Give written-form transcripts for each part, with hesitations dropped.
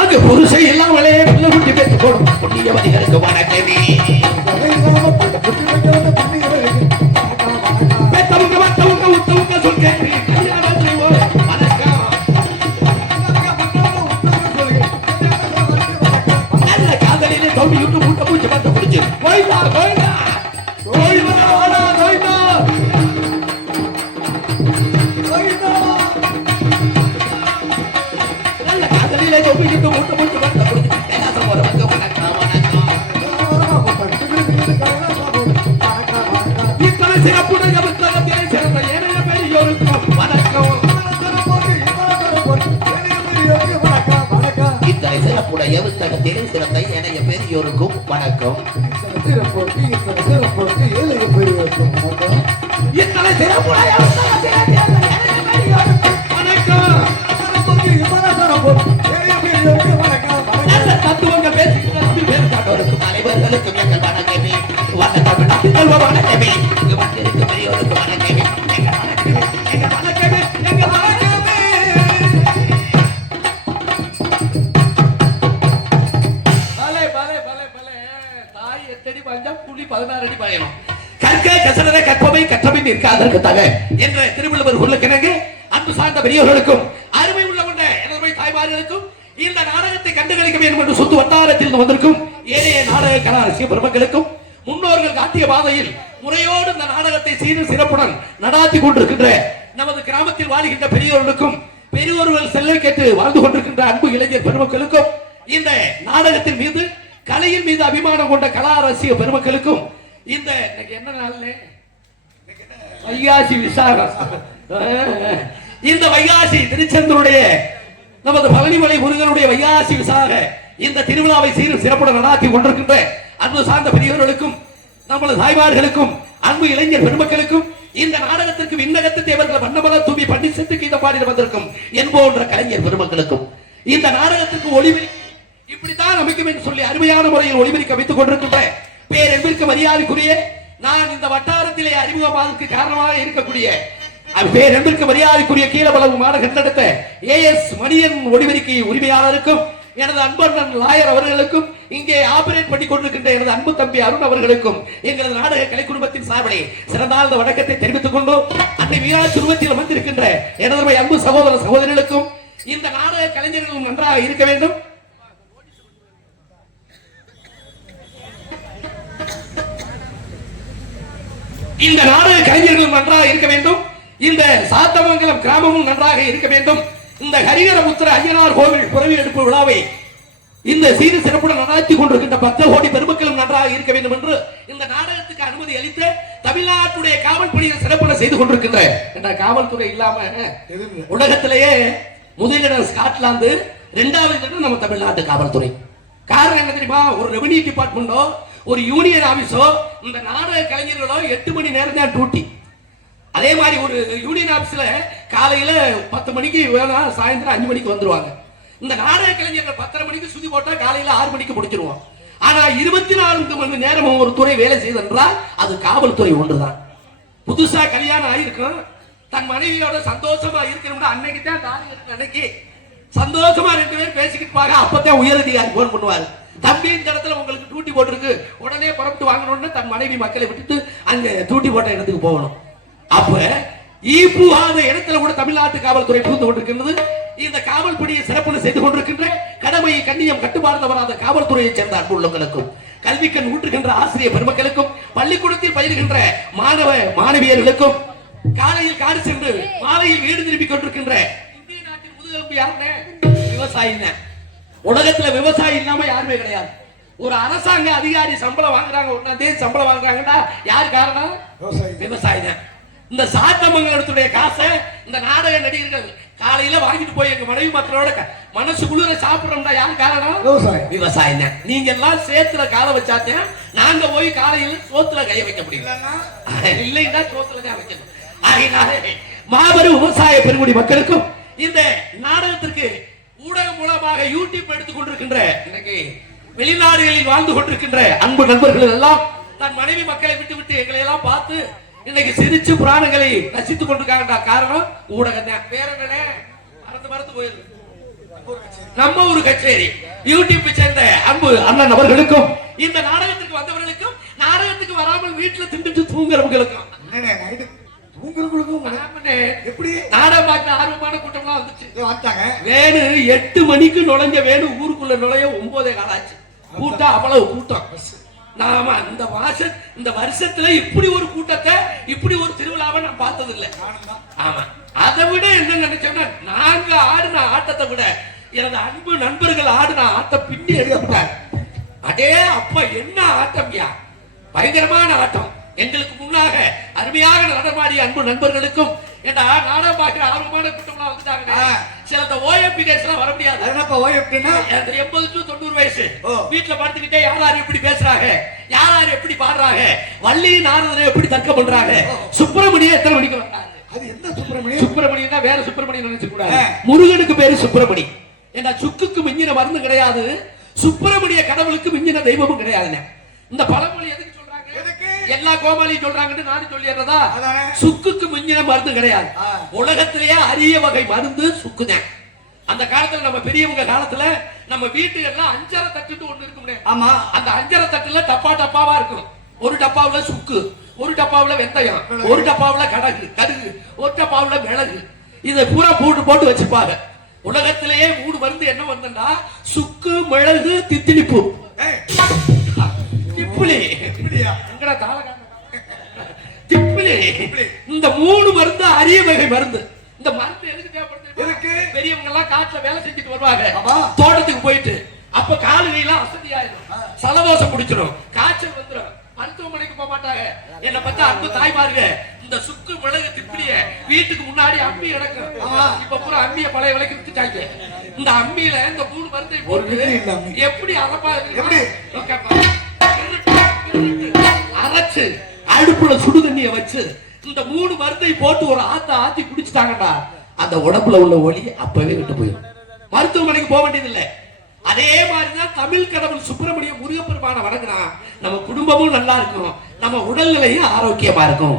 அங்க புருஷை எல்லாம் வளைய புள்ள குட்டி பேத்து போடும் புண்ணியவதிகளுக்கு வணக்கமே பெத்தவங்க மத்தவங்க உத்தவங்க சொல்க கல்யாணம் செய்வோம் வணக்கம் நல்ல காதலிலே தோண்டி விட்டு மூட்டை பூச்சி பத்த பிடிச்சு கோயிலா கோயிலா கோயிலா கோயிலா நல்ல காதலிலே தோண்டி விட்டு மூட்டை பூச்சி பத்த பிடிச்சு கைலாசம் போற வணக்கம் வணக்கம் இத்தனை சிறப்புடைய புத்தகத்திலே சிறந்த ஏனைய பெரியோருக்கும் வணக்கம் இத்தனை சிறப்புடைய புத்தகத்திலே சிறந்த ஏனைய பெரியோருக்கும் வணக்கம் இத்தனை சிறப்புடைய நல்ல தத்துவங்கள் பேசுகிறவர்களுக்கு தலைவர்களுக்கும் எங்கள் வணக்கமே வணக்கம் வணக்கமே இங்கு வந்திருக்கும் பெரியோருக்கு வணக்கமே எங்கள் வணக்கமே எங்கள் வணக்கமே எங்கள் வணக்கமே பலே பலே பலே பலே தாய் 8 அடி பாய்ந்தா புலி 16 அடி பாயணும் கற்க கசடர கற்பவை கற்றபின் நிற்காதற்கு தக என்ற திருவள்ளுவர் சொல்லுக்கிணங்க அன்பு சார்ந்த பெரியவர்களுக்கும் அருமை உள்ள கொண்ட எனது தாய்மார்களுக்கும் இந்த நாடகத்தை கண்டுகளிக்க வேண்டும் என்று சொத்து வட்டாரத்தில் வந்திருக்கும் ஏனைய நாடக கலாரசிய பெருமக்களுக்கும் முன்னோர்கள் காட்டிய பாதையில் முறையோடு இந்த நாடகத்தை சீரும் சிறப்புடன் நடாத்தி கொண்டிருக்கின்ற நமது கிராமத்தில் வாழ்கின்ற பெரியவர்களுக்கும் பெரியவர்கள் செல்ல கேட்டு வாழ்ந்து கொண்டிருக்கின்ற அன்பு இளைஞர் பெருமக்களுக்கும் இந்த நாடகத்தின் மீது கலையின் மீது அபிமானம் கொண்ட கலாரசிய பெருமக்களுக்கும் இந்த என்ன நாள் வைகாசி விசாகம் இந்த வைகாசி திருச்செந்தூருடைய நமது பழனிமலை முருகனுடைய வைகாசி விசாக இந்த திருவிழாவை சீரும் சிறப்புடன் நடாத்தி கொண்டிருக்கின்ற அன்பு சார்ந்த பெரியவர்களுக்கும் நமது தாய்மார்களுக்கும் அன்பு இளைஞர் பெருமக்களுக்கும் இந்த நாடகத்திற்கு விண்ணகத்து தேவர்கள் வண்ணமல தூவி பண்ணி செத்து கீத பாடி வந்திருக்கும் என்போன்ற கலைஞர் பெருமக்களுக்கும் இந்த நாடகத்திற்கு ஒளிபரி இப்படித்தான் அமைக்கும் என்று சொல்லி அருமையான முறையில் ஒளிபரிக்க வைத்துக் கொண்டிருக்கின்ற பேரென்பிற்கு மரியாதைக்குரிய நான் இந்த வட்டாரத்திலே அறிமுகமாவதற்கு காரணமாக இருக்கக்கூடிய பேரென்பிற்கு மரியாதைக்குரிய கீழவளவு மாநகர்ந்த ஏஎஸ் மணியன் ஒளிபரிக்கை உரிமையாளருக்கும் எனது அன்பண்ணன் லாயர் அவர்களுக்கும் இங்கே ஆபரேட் பண்ணி கொண்டிருக்கின்ற எனது அன்பு தம்பி அருண் அவர்களுக்கும் எங்களது நாடக கலை குடும்பத்தின் சார்பிலே சிறந்தாழ்ந்த வணக்கத்தை தெரிவித்துக் கொண்டு அன்னை மீனாட்சி உருவத்தில் வந்திருக்கின்ற எனது அன்பு சகோதர சகோதரிகளுக்கும் இந்த நாடக கலைஞர்களும் நன்றாக இருக்க வேண்டும். இந்த நாடக கலைஞர்களும் நன்றாக இருக்க வேண்டும். இந்த சாத்தமங்கலம் கிராமமும் நன்றாக இருக்க வேண்டும். இந்த ஹரிஹரபுத்திர ஐயனார் கோவில் புறவி எடுப்பு விழாவை இந்த சீர சிறப்புடன் நடாத்தி கொண்டிருக்கின்ற 10 கோடி பெருமக்களும் நன்றாக இருக்க வேண்டும் என்று இந்த நாடகத்துக்கு அனுமதி அளித்து தமிழ்நாட்டுடைய காவல் பணியை சிறப்புடன் செய்து கொண்டிருக்கின்ற என்ற காவல்துறை இல்லாம உலகத்திலேயே முதலிடம் ஸ்காட்லாந்து, 2வது இடம் நம்ம தமிழ்நாட்டு காவல்துறை. காரணம் என்ன தெரியுமா? ஒரு ரெவென்யூ டிபார்ட்மெண்டோ ஒரு யூனியன் ஆபீஸோ இந்த நாடக கலைஞர்களோ 8 மணி நேரம் தான் டியூட்டி. அதே மாதிரி ஒரு யூனியன் ஆபீஸ்ல காலையில 10 மணிக்கு வேணா, சாயந்தரம் 5 மணிக்கு வந்துருவாங்க. இந்த நாடக கலைஞர்கள் 10:30 மணிக்கு சுதி போட்டா காலையில 6 மணிக்கு முடிச்சிருவோம். ஆனா 24 மணி நேரம் ஒரு துறை வேலை செய்தென்றால் அது காவல்துறை ஒன்றுதான். புதுசா கல்யாணம் ஆயிருக்கும், தன் மனைவியோட சந்தோஷமா இருக்கணும், அன்னைக்கு தான் அன்னைக்கு சந்தோஷமா 2 பேரும் பேசிக்கிட்டு பாக்க. அப்பதான் உயரதிகாரி போன் பண்ணுவாரு, தம்பி இந்த இடத்துல உங்களுக்கு டியூட்டி போட்டிருக்கு, உடனே புறப்பட்டு வாங்கணும்னு தன் மனைவி மக்களை விட்டுட்டு அங்க டியூட்டி போட்ட இடத்துக்கு போகணும். அப்ப ஈப்புவாத இடத்துல கூட தமிழ்நாட்டு காவல்துறை புரிந்து கொண்டிருக்கின்றது. இந்த காவல் பணியை சிறப்பு செய்து கொண்டிருக்கின்ற கடமையை கண்ணியம் கட்டுப்பாடு வராத காவல்துறையை சேர்ந்த அன்புள்ளவர்களுக்கும், கல்விக்கண் ஊற்றுகின்ற ஆசிரியர் பெருமக்களுக்கும், பள்ளிக்கூடத்தில் பயிர்கின்ற மாணவ மாணவியர்களுக்கும், காலையில் காடு சென்று மாலையில் வீடு திரும்பிக் கொண்டிருக்கின்ற இந்திய நாட்டின் முதுகெலும்பு யாருன்னு? விவசாயிங்க. உலகத்துல விவசாயி இல்லாம யாருமே கிடையாது. ஒரு அரசாங்க அதிகாரி சம்பளம் வாங்குறாங்க, 1ஆம் தேதி சம்பளம் வாங்குறாங்கன்னா யாரு காரணம்? விவசாயி தான். இந்த சாத்தமங்கலத்துடைய காசை இந்த நாடக நடிகர்கள் காலையில வாங்கிட்டு போய் எங்க மனைவி மக்களோட மனசு குளிர சாப்பிடுறோம்டா, யாரு காரணம்? விவசாயி தான். நீங்க எல்லாம் சேத்துல கால வச்சாத்தேன் நாங்க போய் காலையில சோத்துல கைய வைக்க முடியல, இல்லைன்னா சோத்துல தான் வைக்கணும். ஆகினாலே மாபெரும் விவசாய பெருங்குடி மக்களுக்கும் இந்த நாடகத்திற்கு ஊடகம் மூலமாக யூடியூப் எடுத்துக் கொண்டிருக்கின்ற இன்னைக்கு வெளிநாடுகளில் வாழ்ந்து கொண்டிருக்கின்ற அன்பு நண்பர்கள் எல்லாம் தன் மனைவி மக்களை விட்டு விட்டு எங்களை எல்லாம் பார்த்து இன்னைக்கு சிரிச்சு புராணங்களை ரசித்துக் கொண்டிருக்காங்க. காரணம் ஊடகம் தான். வேற என்ன மறந்து போயிருக்கு. நம்ம ஒரு கச்சேரி யூடியூப் சேர்ந்த அன்பு அண்ணன் அவர்களுக்கும், இந்த நாடகத்துக்கு வந்தவர்களுக்கும், நாடகத்துக்கு வராமல் வீட்டுல திண்டுட்டு தூங்குறவங்களுக்கும், எப்படி நாடகம் பார்க்க ஆர்வமான கூட்டம்லாம் வந்துச்சு. வேணு 8 மணிக்கு நுழைஞ்ச வேணு ஊருக்குள்ள நுழைய 9 ஆச்சு. கூட்டம் அவ்வளவு கூட்டம். நாம இந்த வருஷத்துல இப்படி ஒரு கூட்டத்தை, இப்படி ஒரு திருவிழாவை நான் பார்த்தது இல்லை. ஆமா, அதை விட என்ன நினைச்சோம்னா, நாங்க ஆடின ஆட்டத்தை விட எனது அன்பு நண்பர்கள் ஆடின ஆட்டம் பின்னி எடுக்கப்பட்டார். அதே அப்ப என்ன ஆட்டம்யா, பயங்கரமான ஆட்டம். எங்களுக்கு முன்னாக அருமையாக நடமாடிய அன்பு நண்பர்களுக்கும் நாடகம் பார்க்கிற ஆர்வமான கூட்டம்லாம் வந்துட்டாங்க. சில ஓஎம்பி கேஸ்லாம் வர முடியாது. 80 to 90 வயசு வீட்டுல படுத்துக்கிட்டே யார் எப்படி பேசுறாங்க, யார் எப்படி பாடுறாங்க, வள்ளி நாரதனை எப்படி தர்க்கம் பண்றாங்க, சுப்பிரமணியம் எத்தனை மணிக்கு வந்தாங்க. அது எந்த சுப்பிரமணியம்? சுப்பிரமணியம்னா வேற சுப்பிரமணியம் நினைச்சு கூடாது. முருகனுக்கு பேரு சுப்பிரமணி. ஏன்னா சுக்குக்கு மிஞ்சின மருந்து கிடையாது, சுப்பிரமணிய கடவுளுக்கு மிஞ்சின தெய்வமும் கிடையாதுன்னு இந்த பழமொழி எதுக்கு சொல்றாங்க? எல்லா கோமாளியும் சொல்றாங்கன்னு நானும் சொல்லிடுறதா? சுக்குக்கு மிஞ்சின மருந்து கிடையாது. உலகத்திலேயே அரிய வகை மருந்து சுக்குதான். அந்த காலத்துல நம்ம பெரியவங்க காலத்துல நம்ம வீட்டுல 5 தட்டு ஒண்ணு இருக்கும். ஆமா, அந்த 5 தட்டுல டப்பா டப்பாவா இருக்கும். ஒரு டப்பாவுல சுக்கு, ஒரு டப்பாவுல வெந்தயம், ஒரு டப்பாவுல கடுகு, ஒரு டப்பாவுல மிளகு, இதை பூரா போட்டு வச்சுப்பாங்க. உலகத்திலேயே 3 மருந்து என்ன வந்தா சுக்கு, மிளகு, தித்திலிப்பு, திப்பிலி. இந்த 3 மருந்து அரிய வகை மருந்து. இந்த மருந்து எதுக்கு தேவைப்படுது? பெரியவங்க எல்லாம் காட்டுல வேலை செஞ்சுட்டு வருவாங்க, தோட்டத்துக்கு போயிட்டு அப்ப காலையில அசதியாயிரும், சலதோஷம் பிடிச்சிடும், காய்ச்சல் வந்துடும், மருத்துவமனைக்கு போக மாட்டாங்க. என்ன பார்த்தா அன்பு தாய்மாருங்க இந்த சுக்கு, மிளகு, திப்பிலிய வீட்டுக்கு முன்னாடி அம்மி நடக்கும். இப்ப பூரா அம்மிய பழைய விலைக்கு வித்துட்டாங்க. இந்த அம்மியில இந்த 3 மருந்தை போட்டு எப்படி அரைச்சு அடுப்புல சுடு தண்ணிய வச்சு இந்த 3 மருந்தை போட்டு ஒரு ஆத்தி குடிச்சுட்டாங்கடா, அந்த உடம்புல உள்ள ஒளி அப்பவே விட்டு போயிடும், மருத்துவமனைக்கு போக வேண்டியதில்லை. அதே மாதிரிதான் தமிழ் கடவுள் சுப்பிரமணிய முருகப்பெருமான வணங்கினா நம்ம குடும்பமும் நல்லா இருக்கும், நம்ம உடல்நிலையும் ஆரோக்கியமா இருக்கும்.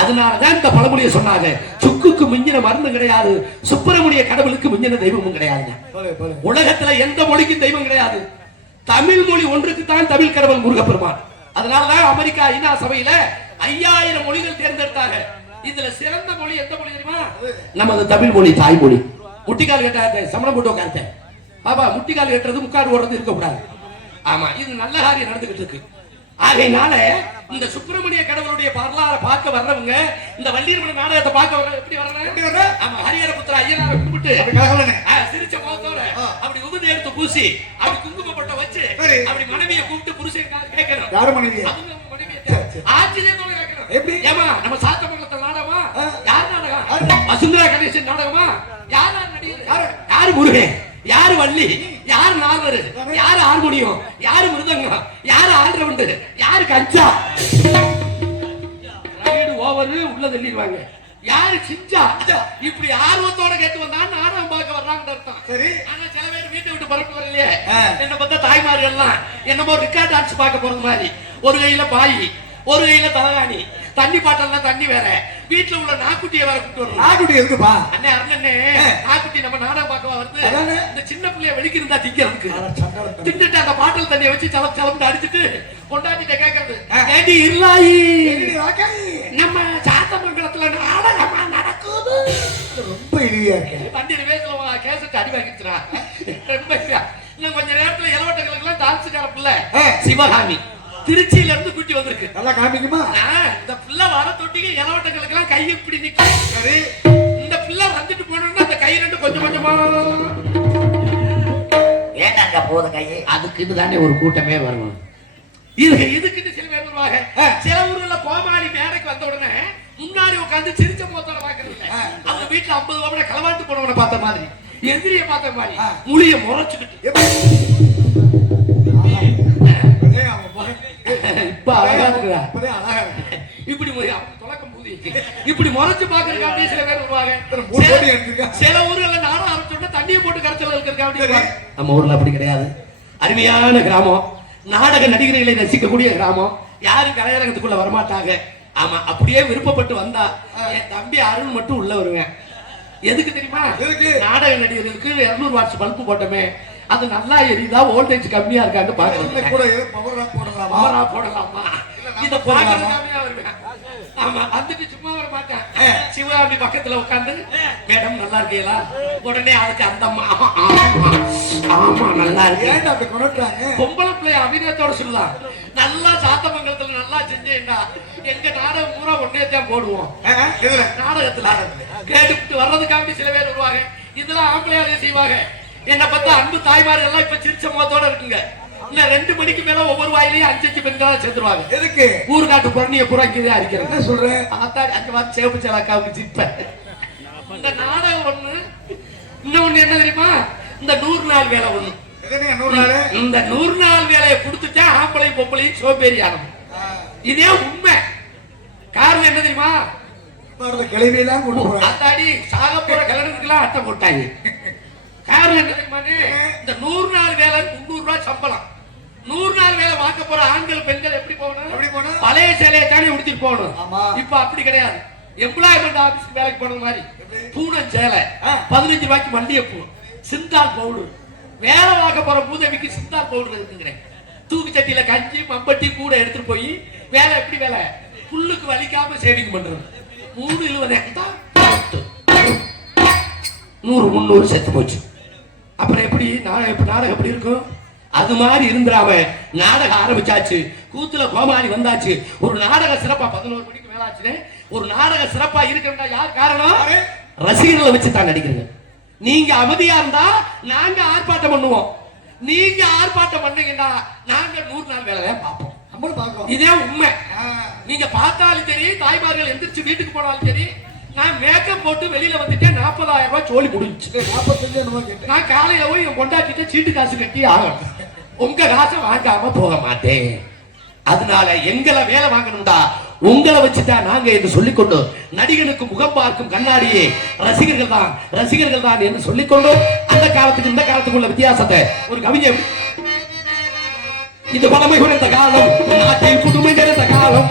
அதனாலதான் இந்த பழமொழியை சொன்னாங்க, சுக்குக்கு மிஞ்சின மருந்து கிடையாது, சுப்பிரமணிய கடவுளுக்கு மிஞ்சின தெய்வமும் கிடையாது. உலகத்துல எந்த மொழிக்கும் தெய்வம் கிடையாது, தமிழ் மொழி ஒன்றுக்கு தான் தமிழ் கடவுள் முருகப்பெருமான். அதனாலதான் அமெரிக்கா ஐநா சபையில 5000 மொழிகள் தேர்ந்தெடுத்தாங்க. இதுல சிறந்த மொழி எந்த மொழி தெரியுமா? நமது தமிழ் மொழி, தாய்மொழி. முட்டிக்கால் கட்ட சமணம் போட்டு உட்கார்த்தேன் பாபா, முட்டிக்கால் கட்டுறது முக்காடு ஓடுறது இருக்கக்கூடாது. ஆமா, இது நல்ல காரியம் நடந்துகிட்டு இருக்கு. ஆகையினால இந்த சுப்பிரமணிய கடவுளுடைய வரலாறை பார்க்க வர்றவங்க இந்த வள்ளியம்மன் நாடகத்தை பார்க்க வர்ற எப்படி வர்றாங்க? ஆமா, ஹரிஹரபுத்திர ஐயனாரை கும்பிட்டு சிரிச்ச முகத்தோட அப்படி உபதி எடுத்து பூசி அப்படி குங்குமப்பட்ட வச்சு அப்படி மனைவியை கூப்பிட்டு புருஷன் கேட்கணும். யாரு மனைவி? அவங்க மனைவியை ஆச்சரியத்தோட கேட்கணும். எப்படி? ஏமா நம்ம சாத்தமங்கலத்துல நாடகமா? யார் நாடகம்? வசுந்தரா கணேசன் நாடகமா? யார் நடிகர்? யாரு முருகன்? யாரு வள்ளி? யாரு நால்வர்? யாரு ஹார்மோனியம்? யாரு மிருதங்கம்? யாரு ஆல்ரவுண்டு? யாரு கஞ்சா? ரைடு ஓவர் உள்ள தள்ளிடுவாங்க. யாரு சிஞ்சா? இப்படி ஆர்வத்தோட கேட்டு வந்தா நாடகம் பார்க்க வர்றாங்கன்னு அர்த்தம். சரி. ஆனா சில பேர் வீட்டை விட்டு பரப்பு வரலையே. என்ன பார்த்தா தாய்மார்கள் எல்லாம் என்னமோ ரிக்கார்ட் டான்ஸ் பார்க்க போறது மாதிரி ஒரு கையில பாய், ஒரு கையில தலகாணி, தண்ணி பாட்டெல்லாம் தண்ணி வேற, வீட்டுல உள்ள நாக்குட்டியை வேற கூப்பிட்டு வரணும். நாக்குட்டி எதுக்குப்பா? அண்ணே அண்ணே, நாக்குட்டி நம்ம நாடகம் பார்க்க வருது. இந்த சின்ன பிள்ளைய வெடிக்கு இருந்தா திங்கிறதுக்கு தின்னுட்டு அந்த பாட்டல் தண்ணியை வச்சு சலம்னு அடிச்சுட்டு கொண்டாடிட்ட கேட்கறது. ஏடி இருளாயி, நம்ம சாத்தமங்கலத்துல நாடகமா நடக்குது. ரொம்ப இழியா இருக்கு. பண்டிகை வேகத்துல கேசட்டு அடி வாங்கிச்சுனா ரொம்ப இன்னும் கொஞ்ச நேரத்துல இளவட்டங்களுக்கு எல்லாம் டான்ஸுக்கார பிள்ளை சிவகாமி திருச்சியில இருந்து கூட்டி வந்திருக்கு. நல்லா காமிக்குமா? இந்த பிள்ளை வர தொட்டிக்கு இளவட்டங்களுக்கு எல்லாம் கை இப்படி நிக்கும். சரி, இந்த பிள்ளை வந்துட்டு போனோம்னா அந்த கை ரெண்டு கொஞ்சம் கொஞ்சமா ஏன் அங்க போகுது கை? அதுக்கு தானே ஒரு கூட்டமே வரணும். இதுக்குன்னு சில பேர் வருவாங்க. சில ஊர்ல கோமாளி மேடைக்கு வந்த உடனே முன்னாடி உட்காந்து சிரிச்ச முகத்தோட பாக்குறது இல்ல. அவங்க வீட்டுல 50 ரூபாய் களவாட்டு போனவனை பார்த்த மாதிரி, எதிரிய பார்த்த மாதிரி முழிய முறைச்சுக்கிட்டு இப்ப அழகா இருக்குதா? இப்படி தொடக்கம் போது இப்படி முறைச்சு பாக்குறதுக்காக சில பேர் வருவாங்க. சில ஊர்ல நானும் ஆரம்பிச்சோம்னா தண்ணியை போட்டு கரைச்சல் இருக்கிறதுக்காக. நம்ம ஊர்ல அப்படி கிடையாது. அருமையான கிராமம், நாடக நடிகர்களை ரசிக்கக்கூடிய கிராமம். யாரும் கலையரங்கத்துக்குள்ள வரமாட்டாங்க. ஆமா, அப்படியே விருப்பப்பட்டு வந்தா என் தம்பி அருண் மட்டும் உள்ள வருவேன். எதுக்கு தெரியுமா? நாடக நடிகர்களுக்கு 200 வாட்ஸ் பல்பு போட்டோமே, அது நல்லா எரியுதா, வோல்டேஜ் கம்மியா இருக்கான்னு பாக்குறேன். போடலாமா இத பாக்குறதுக்காக வருவேன். ஆமா, வந்துட்டு சும்மா வர மாட்டேன். சிவகாமி பக்கத்துல உட்காந்து மேடம் நல்லா இருக்கீங்களா? உடனே அதுக்கு அந்த ஆமா நல்லா இருக்கு. பொம்பளை பிள்ளை அபிநயத்தோட சொல்லலாம். நல்லா சாத்தமங்கலத்துல நல்லா செஞ்சேன்டா, எங்க நாடகம் பூரா ஒன்னேத்தான் போடுவோம். நாடகத்துல கேட்டு வர்றதுக்காக சில பேர் வருவாங்க. இதெல்லாம் ஆம்பளையாரே செய்வாங்க. என்ன பார்த்தா அன்பு தாய்மார்கள் எல்லாம் இப்ப சிரிச்ச முகத்தோட இருக்குங்க. இன்னும் 2 மணிக்கு மேல ஒவ்வொரு வாயிலையும் 5 பெண்களா சேர்த்துருவாங்க. எதுக்கு? ஊருக்காட்டு பொண்ணிய புறா இங்கே அடிக்கிறேன். என்ன சொல்றேன்? ஆத்தாடி அங்க வந்து சேப்பு சேலாக்காவுக்கு சிப்ப. இந்த நாடகம் ஒண்ணு. இன்னொன்னு என்ன தெரியுமா? இந்த 100 நாள் வேலை ஒண்ணு. இந்த 100 நாள் வேலையை கொடுத்துட்டா ஆம்பளை பொம்பளையும் சோம்பேறி ஆனது. இதே உண்மை. காரணம் என்ன தெரியுமா? கிளவியெல்லாம் கொண்டு போறாங்க. ஆத்தாடி சாக போற கல்யாணத்துக்கெல்லாம் அட்டை போட்டாங்க. காரணம் என்ன தெரியுமா? இந்த 100 நாள் வேலை 300 ரூபாய் சம்பளம். 100 நாள் வேலை பார்க்க போற ஆண்கள் பெண்கள் எப்படி போகணும்? பழைய சேலையை தானே உடுத்திட்டு போகணும். இப்ப அப்படி கிடையாது. எம்ப்ளாய்மெண்ட் ஆபீஸ்க்கு வேலைக்கு போன மாதிரி பூனை சேலை, 15 ரூபாய்க்கு மல்லிகைப்பூ, சிந்தால் பவுடர். வேலை பார்க்க போற பூதவிக்கு சிந்தால் பவுடர் இருக்குங்கிறேன். தூக்கு சட்டியில கஞ்சி மம்பட்டி கூட எடுத்துட்டு போய் வேலை எப்படி வேலை? புல்லுக்கு வலிக்காம சேவிங் பண்றது. 320 100 300 செத்து போச்சு. அப்புறம் எப்படி நாடகம் எப்படி இருக்கும்? அது மாதிரி இருந்துராம நாடகம் ஆரம்பிச்சாச்சு. கூத்துல கோமாளி வந்தாச்சு. ஒரு நாடக சிறப்பா 11 மணிக்கு மேல ஆச்சு. ஒரு நாடக சிறப்பா இருக்கிறதா யார் காரணம்? ரசிகர்களை வச்சு தான் நடிக்கிறீங்க. நீங்க அமைதியா இருந்தா நாங்க ஆர்ப்பாட்டம் பண்ணுவோம். நீங்க ஆர்ப்பாட்டம் பண்ணீங்கன்னா நாங்க 100 நாள் வேலை பார்ப்போம். இதே உண்மை. நீங்க பார்த்தாலும் சரி, தாய்மார்கள் எந்திரிச்சு வீட்டுக்கு போனாலும் சரி, நான் மேக்கப் போட்டு வெளியில வந்துட்டேன். 40,000 ரூபாய் சோழி முடிஞ்சு. நான் காலையில போய் என் கொண்டாட்டிட்டு சீட்டு காசு கட்டி ஆகணும். உங்க காசை வாங்காம போக மாட்டேன். அதனால எங்களை வேலை வாங்கணும்டா, உங்களை வச்சுதான் நாங்க என்று சொல்லிக்கொண்டு நடிகனுக்கு முகம் பார்க்கும் கண்ணாடியே ரசிகர்கள் தான் என்று சொல்லிக்கொண்டு அந்த காலத்துக்கு இந்த காலத்துக்குள்ள வித்தியாசத்தை ஒரு கவிஞர். இது பழமை குறைந்த காலம், நாட்டில் புதுமை நிறைந்த காலம்.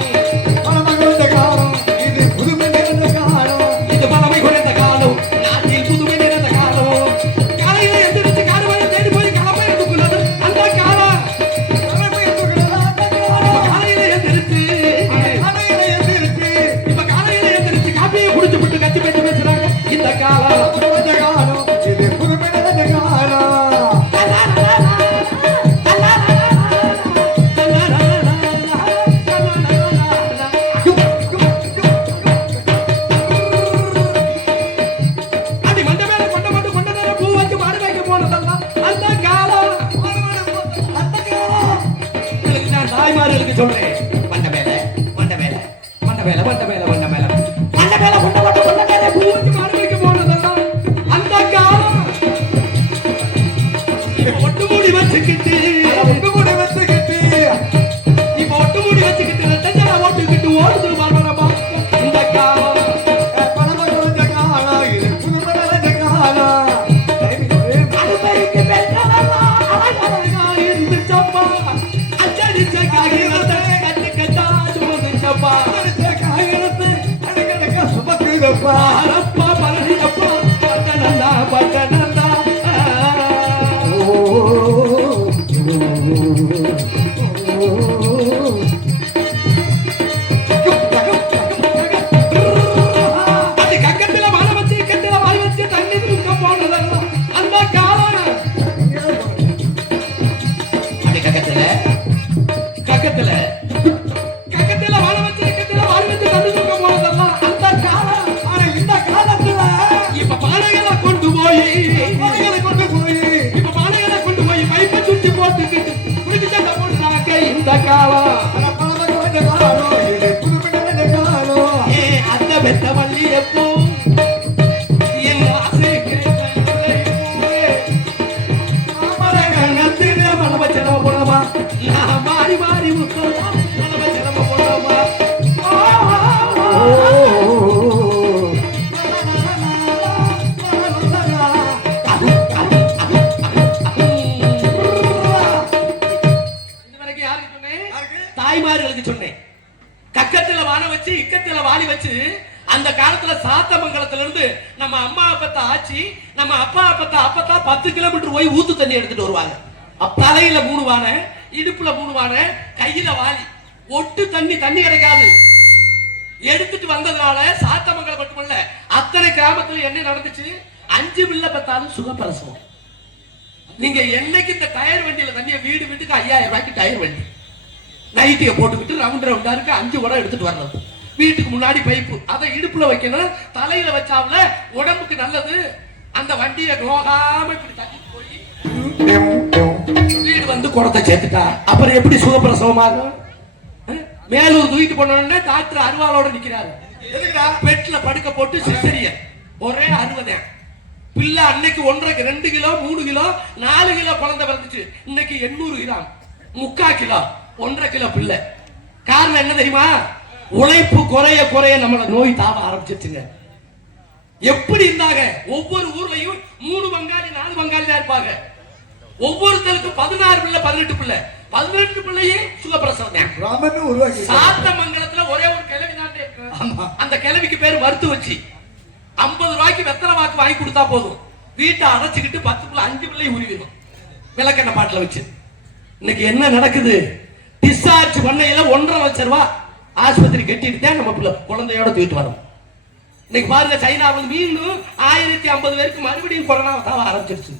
சொல்றேன். மண்ட மேல மண்ட மேல மண்ட மேல மண்ட மேல மண்ட மேல மண்ட மேல கொண்ட கொண்ட கொண்ட மேல பூச்சி மார்பளிக்க போனதெல்லாம் அந்த காலம். ஒட்டு மூடி வச்சுக்கிட்டு இப்ப ஒட்டு மூடி வச்சுக்கிட்டு ரெட்டஞ்சரா ஓட்டுக்கிட்டு ஓடுது மார்பளமா இந்த காலம். அனுபவிக்கு பெற்றவெல்லாம் அழகழகா இருந்துச்சப்பா. அச்சடிச்ச காகிதத்தை கட்டுக்கட்டா சுமந்துச்சப்பா. பாரப்பா பழனியப்பா பட்டணந்தா பட்டணந்தா. அது கக்கத்துல மழை வச்சு கக்கத்துல வாய் வச்சு தண்ணி தூக்க போனதெல்லாம் அந்த காலம். அது கக்கத்துல கக்கத்துல கக்கத்துல வாழை வச்சு கக்கத்துல வாய் வச்சு தண்ணி தூக்க போனதெல்லாம் அந்த காலம். ஆனா இந்த காலத்துல இப்ப பானைகளை கொண்டு போய் இப்ப பானைகளை கொண்டு போய் பைப்பை சுத்தி போட்டுக்கிட்டு குடிச்சு சண்டை போட்டுனாக்க இந்த காலம். அந்த பெத்த வள்ளி எப்போ என் ஆசை மனபச்சனம போனமா நான் மாறி மாறி முத்தோம் மனபச்சனம போனமா. இதுவரைக்கும் யாருக்கு சொன்னேன்? தாய்மார்களுக்கு சொன்னேன். கக்கத்துல வான வச்சு இக்கத்துல வாலி வச்சு அந்த காலத்துல சாத்தமங்கலத்துல இருந்து நம்ம அம்மா அப்பத்தா ஆச்சி நம்ம அப்பா அப்பத்தா 10 கிலோமீட்டர் போய் ஊத்து தண்ணி எடுத்துட்டு வருவாங்க. தலையில 3 வானை, இடுப்புல 3 வானை, கையில வாலி. ஒட்டு தண்ணி கிடைக்காது. எடுத்துட்டு வந்ததுனால சாத்தமங்கலம் மட்டுமல்ல அத்தனை கிராமத்துல என்ன நடந்துச்சு? 5 பிள்ளை பெத்தாலும் சுகப்பிரசவம். நீங்க என்னைக்கு இந்த டயர் வண்டியில தண்ணியை வீட்டுக்கு 5000 ரூபாய்க்கு டயர் வண்டி நைட்டியை போட்டுக்கிட்டு ரவுண்டா இருக்கு 5 உடம் எடுத்துட்டு வர்றது. வீட்டுக்கு முன்னாடி பைப்பு அதை இடுப்புல வைக்கணும், தலையில வச்சாவுல உடம்புக்கு நல்லது. அந்த வண்டியை நோகாம இப்படி தள்ளி போய் வீடு வந்து குடத்தை சேர்த்துட்டா அப்புறம் எப்படி சுகப்பிரசவமாகும்? மேலூர் தூக்கிட்டு போனோடனே டாக்டர் அருவாளோட நிக்கிறாரு. பெட்ல படுக்க போட்டு சிசரியன் ஒரே 60. பிள்ளை அன்னைக்கு 1.5 2 கிலோ 3 கிலோ 4 கிலோ குழந்தை பிறந்துச்சு. இன்னைக்கு 800 கிராம் 3/4 கிலோ 1.5 கிலோ பிள்ளை. காரணம் என்ன தெரியுமா? உழைப்பு குறைய நம்மள நோய் தாவ ஆரம்பிச்சிருச்சுங்க. எப்படி இருந்தாங்க? ஒவ்வொரு ஊர்லயும் 3 பங்காளி 4 பங்காளி தான் இருப்பாங்க. ஒவ்வொருத்தருக்கும் 16 பிள்ளை 18 பிள்ளை 18 பிள்ளையே சுகப்பிரசவம் தான். சாத்தமங்கலத்துல ஒரே ஒரு கிழவி தான் இருக்கு. அந்த கிழவிக்கு பேரு மருத்து வச்சு 50 ரூபாய்க்கு வெத்தலை வாக்கு வாங்கி கொடுத்தா போதும். வீட்டை அடைச்சுக்கிட்டு 10 பிள்ளை 5 பிள்ளை உருவிடும் விளக்கெண்ண பாட்டில வச்சு. இன்னைக்கு என்ன நடக்குது? டிஸ்சார்ஜ் பண்ணையில 1.5 லட்சம் ரூபாய் ஆஸ்பத்திரி கட்டிட்டு தான் நம்ம பிள்ளை குழந்தையோட தூக்கிட்டு வரோம். இன்னைக்கு பாருங்க, சைனாவில் மீண்டும் 1050 பேருக்கு மறுபடியும் கொரோனா தாவ ஆரம்பிச்சிருச்சு.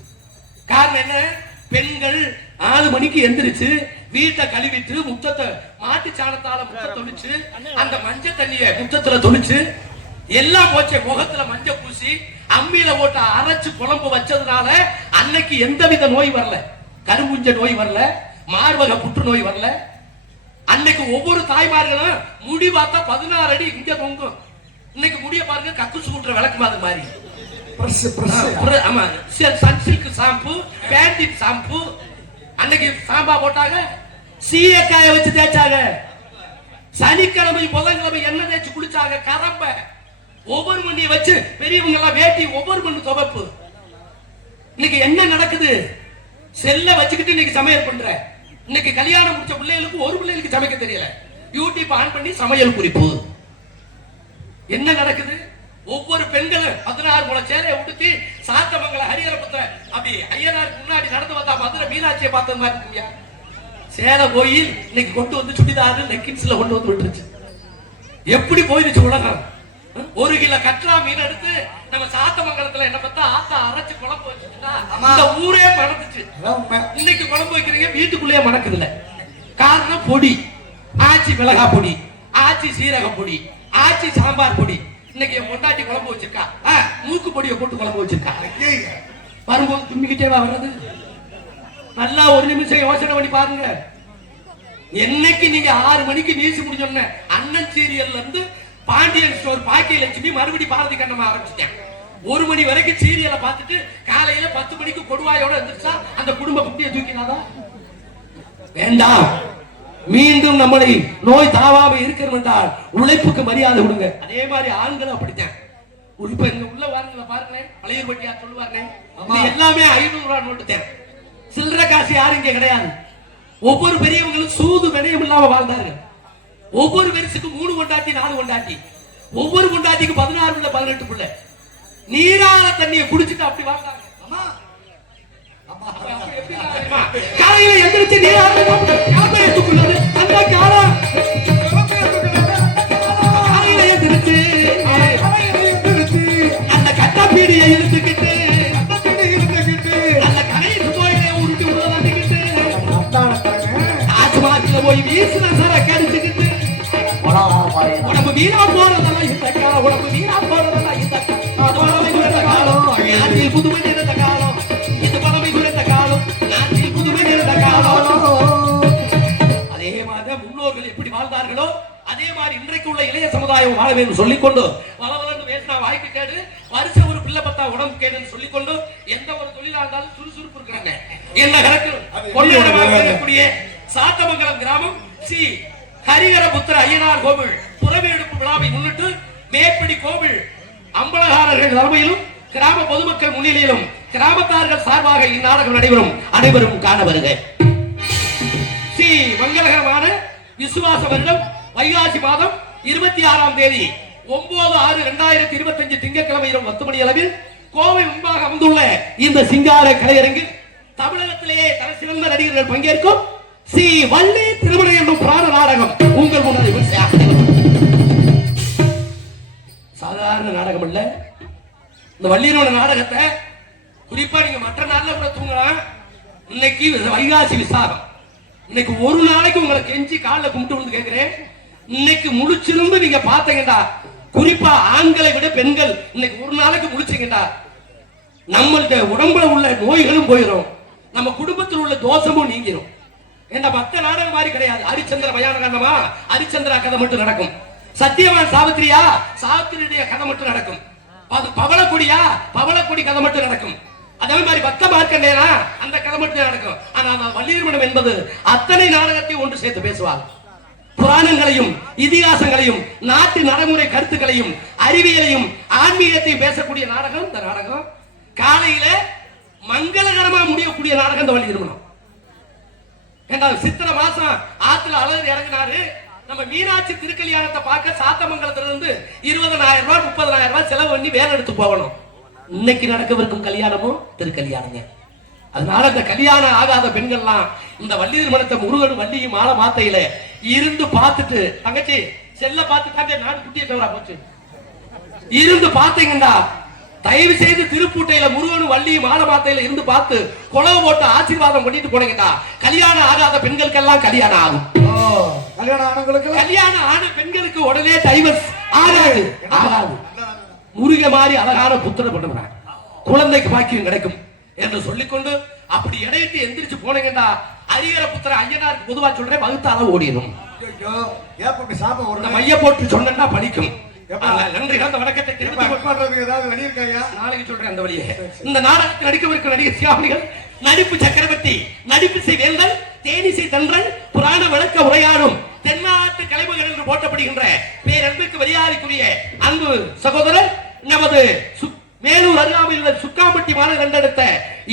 காரணம் என்ன? பெண்கள் 4 மணிக்கு எந்திரிச்சு வீட்டை கழுவிட்டு முத்தத்தை மாட்டு சாணத்தால முத்த தொளிச்சு அந்த மஞ்சள் தண்ணிய முத்தத்துல தொளிச்சு எல்லாம் போச்சு. முகத்துல மஞ்சள் பூசி அம்மியில போட்டு அரைச்சு குழம்பு வச்சதுனால அன்னைக்கு எந்தவித நோய் வரல. கரும்புஞ்ச நோய் வரல, மார்பக புற்றுநோய் வரல. அன்னைக்கு ஒவ்வொரு தாய்மார்களும் முடி பார்த்தா 16 அடி இங்க தொங்கும். இன்னைக்கு முடிய பாருங்க, கக்குசு கூட்டுற விளக்கு மாதிரி மாறி. ஆமா, சன்சில்க் ஷாம்பு, பேண்டிட் ஷாம்பு. அன்னைக்கு சாம்பா போட்டாங்க, சீயக்காய வச்சு தேய்ச்சாங்க. சனிக்கிழமை புதன்கிழமை எண்ணெய் தேய்ச்சி குளிச்சாங்க. கரம்ப ஒவ்வொரு மணியை வச்சு பெரியவங்க எல்லாம் வேட்டி ஒவ்வொரு மணி துவைப்பு. இன்னைக்கு என்ன நடக்குது? செல்ல வச்சுக்கிட்டு இன்னைக்கு சமையல் பண்ற. இன்னைக்கு கல்யாணம் முடிச்ச பிள்ளைகளுக்கு ஒரு பிள்ளைகளுக்கு சமைக்க தெரியல. யூடியூப் ஆன் பண்ணி சமையல் குறிப்பு. என்ன நடக்குது? ஒவ்வொரு பெண்களும் 16 முளை சேலையை உடுத்தி சாத்தமங்கல ஹரிஹரபுத்திர அப்படி ஐயனாருக்கு முன்னாடி நடந்து வந்தா மதுரை மீனாட்சியை பார்த்தது மாதிரி இருக்குங்க. சேலை கோயில் இன்னைக்கு கொண்டு வந்து சுடிதாரு லெக்கின்ஸ்ல கொண்டு வந்து விட்டுருச்சு. எப்படி போயிருச்சு உலகம்? 1 கிலோ கட்லா மீன் எடுத்து நம்ம சாத்தமங்கலத்துல என்ன பார்த்தா ஆத்தா அரைச்சு குழம்பு வச்சுட்டா அந்த ஊரே மணந்துச்சு. இன்னைக்கு குழம்பு வைக்கிறீங்க, வீட்டுக்குள்ளேயே மணக்குது இல்ல. காரணம் பொடி, ஆச்சி மிளகா பொடி, ஆச்சி சீரக பொடி, ஆச்சி சாம்பார் பொடி. இன்னைக்கு என் பொண்டாட்டி குழம்பு வச்சிருக்கா, மூக்கு பொடியை போட்டு குழம்பு வச்சிருக்கா. வரும்போது தும்மிக்கிட்டே வர்றது. நல்லா ஒரு நிமிஷம் யோசனை பண்ணி பாருங்க. என்னைக்கு நீங்க 6 மணிக்கு நியூஸ் முடிஞ்சோன்ன அண்ணன் சீரியல்ல இருந்து பாண்டியன் ஸ்டோர் பாக்கிய லட்சுமி மறுபடி பாரதி கண்ணம்மா ஆரம்பிச்சிட்டேன். 1 மணி வரைக்கும் சீரியலை பார்த்துட்டு காலையில 10 மணிக்கு கொடுவாயோட இருந்துச்சா அந்த குடும்ப குட்டியை தூக்கினாதா? வேண்டாம். மீண்டும் நம்மளை நோய் தாவாம இருக்கிறோம் என்றால் உழைப்புக்கு மரியாதை கொடுங்க. அதே மாதிரி ஆண்களும் அப்படித்தான். இப்ப இங்க உள்ள வாருங்கள பாருங்களேன், பழையபட்டியார் சொல்லுவாருங்க, எல்லாமே 500 ரூபாய் நோட்டு தான். சில்லற காசு யாரும் இங்க கிடையாது. ஒவ்வொரு பெரியவங்களும் சூது வினயம் இல்லாம வாழ்ந்தார்கள். ஒவ்வொரு பெருசுக்கு 3 கொண்டாட்டி 4 கொண்டாட்டி, ஒவ்வொரு கொண்டாட்டிக்கு 16 பிள்ளை 18 பிள்ளை. நீரான தண்ணியை குடிச்சிட்டு அப்படி வாழ்ந்தாங்க. காலையில எந்திரிச்சு நீரான தூக்குனாரு அந்த காலம். காலையில எந்திரிச்சு அந்த கட்டப்பீடியை இழுத்துக்கிட்டு அந்த கடைசி கோயிலை உருட்டி விடுவதாட்டிக்கிட்டு ஆச்சு மாத்தில போய் வீசுன சார கடிச்சுக்கிட்டு உடம்பு வீணா போறதெல்லாம் இந்த காலம். உடம்பு வீணா போறதெல்லாம் இந்த காலம். நாட்டில் புதுமை நிறைந்த காலம். இது பழமை குறைந்த காலம். நாட்டில் புதுமை நிறைந்த காலம். அதே மாதிரி முன்னோர்கள் எப்படி வாழ்ந்தார்களோ அதே மாதிரி இன்றைக்கு உள்ள இளைய சமுதாயம் வாழ வேண்டும் சொல்லிக்கொண்டு வளவளர்ந்து பேசினா வாய்க்கு கேடு, வருஷம் ஒரு பிள்ளை பத்தா உடம்பு கேடுன்னு சொல்லிக்கொண்டு எந்த ஒரு தொழிலா இருந்தாலும் சுறுசுறுப்பு இருக்கிறாங்க. என்ன கணக்கு கொண்டாடக்கூடிய சாத்தமங்கலம் கிராமம் ஸ்ரீ ஹரிஹர புத்திர ஐயனார் கோவில் புறவி எடுப்பு விழாவை முன்னிட்டு மேற்படி கோவில் அம்பலகாரர்கள் தலைமையிலும் கிராம பொதுமக்கள் முன்னிலையிலும் கிராமத்தார்கள் சார்பாக இந்நாடகம் நடைபெறும். அனைவரும் காண வருக. ஸ்ரீ மங்களகரமான விசுவாச வருடம் வைகாசி மாதம் 26ஆம் தேதி 9/6/2025 திங்கட்கிழமை இரவு 10 மணி அளவில் கோவில் முன்பாக அமைந்துள்ள இந்த சிங்கார கலையரங்கில் தமிழகத்திலேயே தலை சிறந்த நடிகர்கள் பங்கேற்கும் ஸ்ரீ வள்ளி திருமணம் என்னும் பிராண நாடகம் உங்கள் முன்னாடி சாதாரண நாடகம் இல்ல. இந்த வள்ளியரோட நாடகத்தை குறிப்பா நீங்க மற்ற நாள்ல கூட தூங்கலாம். இன்னைக்கு வைகாசி விசாகம். இன்னைக்கு ஒரு நாளைக்கு உங்களை கெஞ்சி காலில் கும்பிட்டு வந்து கேட்கிறேன். இன்னைக்கு முழிச்சிருந்து நீங்க பாத்தீங்கடா, குறிப்பா ஆண்களை விட பெண்கள் இன்னைக்கு ஒரு நாளைக்கு முழிச்சீங்கடா, நம்மள்ட உடம்புல உள்ள நோய்களும் போயிடும், நம்ம குடும்பத்தில் உள்ள தோஷமும் நீங்கிடும். ஏன்னா மத்த நாடகம் மாதிரி கிடையாது. ஹரிச்சந்திர மயான காண்டமா ஹரிச்சந்திரா கதை மட்டும் நடக்கும். சத்தியவான் சாவித்திரியா சாவித்திரியுடைய கதை மட்டும் நடக்கும். பவளக்கொடியா பவளக்கொடி கதை மட்டும் நடக்கும். அதே மாதிரி பக்த மார்க்கண்டேனா அந்த கதை மட்டும் நடக்கும். ஆனா வள்ளியர்மணம் என்பது அத்தனை நாடகத்தையும் ஒன்று சேர்த்து பேசுவார். புராணங்களையும் இதிகாசங்களையும் நாட்டு நடைமுறை கருத்துக்களையும் அறிவியலையும் ஆன்மீகத்தையும் பேசக்கூடிய நாடகம் இந்த நாடகம். காலையில மங்களகரமா முடியக்கூடிய நாடகம் இந்த வள்ளியர்மணம். சித்திரை மாசம் ஆத்துல அழகு இறங்கினாரு. நம்ம மீனாட்சி திருக்கல்யாணத்தை பார்க்க சாத்தமங்கலத்திலிருந்து 20,000 ரூபாய் 30,000 ரூபாய் செலவு பண்ணி வேலை எடுத்து போகணும். இன்னைக்கு நடக்கவிருக்கும் கல்யாணமும் திருக்கல்யாணங்க. அதனால இந்த கல்யாணம் ஆகாத பெண்கள்லாம் இந்த வள்ளி திருமணத்தை முருகன் வள்ளியும் மாலை மாத்தையில இருந்து பார்த்துட்டு, தங்கச்சி செல்ல பார்த்துட்டாங்க நான் குட்டிய தவறா போச்சு இருந்து பாத்தீங்கன்னா தயவு செய்து திருப்பூட்டையில முருகனும் வள்ளியும் மாலை மாத்தையில இருந்து பார்த்து குளவு போட்டு ஆசீர்வாதம் பண்ணிட்டு போனீங்கடா கல்யாணம் ஆகாத பெண்களுக்கெல்லாம் கல்யாணம் ஆகும். கல்யாணம் ஆன பெண்களுக்கு உடனே டைவர்ஸ் ஆகாது. முருக மாதிரி அழகான புத்திர பண்ணுறாங்க, குழந்தைக்கு பாக்கியம் கிடைக்கும் என்று சொல்லிக்கொண்டு அப்படி இடையிட்டு எந்திரிச்சு போனீங்கன்னா ஹரிஹர புத்திர ஐயனாருக்கு பொதுவா சொல்றேன் வகுத்தால ஓடிடும். மைய போட்டு சொன்னா படிக்கும். நன்றி அந்த வணக்கத்தை நாளைக்கு சொல்றேன். அந்த வழியே இந்த நாடகத்தில் நடிக்கவிருக்கும் நடிகர் சியாமணிகள் நடிப்பு சக்கரவர்த்தி, நடிப்பு வேந்தன், தேனிசை தென்றல், புராண விளக்க உரையாடும் தென்னாட்டு கலைமகள் என்று போட்டப்படுகின்ற பேரன்புக்கு மரியாதைக்குரிய அன்பு சகோதரர் நமது மேலூர் அருகாமையில் உள்ள சுக்காம்பட்டி மாநகர் கண்டெடுத்த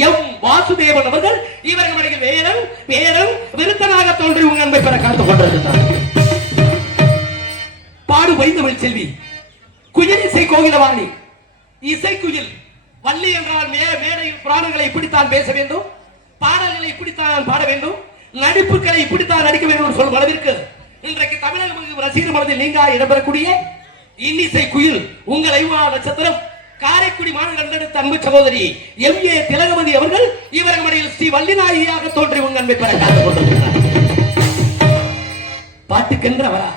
எம் வாசுதேவன் அவர்கள் இவர்கள் வேரம் வேரம் விருத்தனாக தோன்றி உங்க அன்பை பெற காத்துக் கொண்டிருக்கிறார். பாடு வைந்தமிழ் செல்வி குயில் இசை கோகிலவாணி இசைக்குயில் வள்ளி என்றால் மேடையில் புராணங்களை இப்படித்தான் பேச வேண்டும், பாடல்களை இப்படித்தான் பாட வேண்டும், நடிப்புகளை இப்படித்தான் நடிக்க வேண்டும் சொல்லும் அளவிற்கு இன்றைக்கு தமிழக ரசிகர் மனதில் நீங்கா இடம்பெறக்கூடிய இன்னிசை குயில் உங்கள் ஐவா நட்சத்திரம் காரைக்குடி மாநகர் அன்பு சகோதரி எம்.ஏ. திலகவதி அவர்கள் இவர்கள் மடியில் ஸ்ரீ வள்ளிநாயகியாக தோன்றி உங்கள் அன்பை பெற காத்துக் கொண்டிருக்கிறார். பாட்டுக்கென்றவரா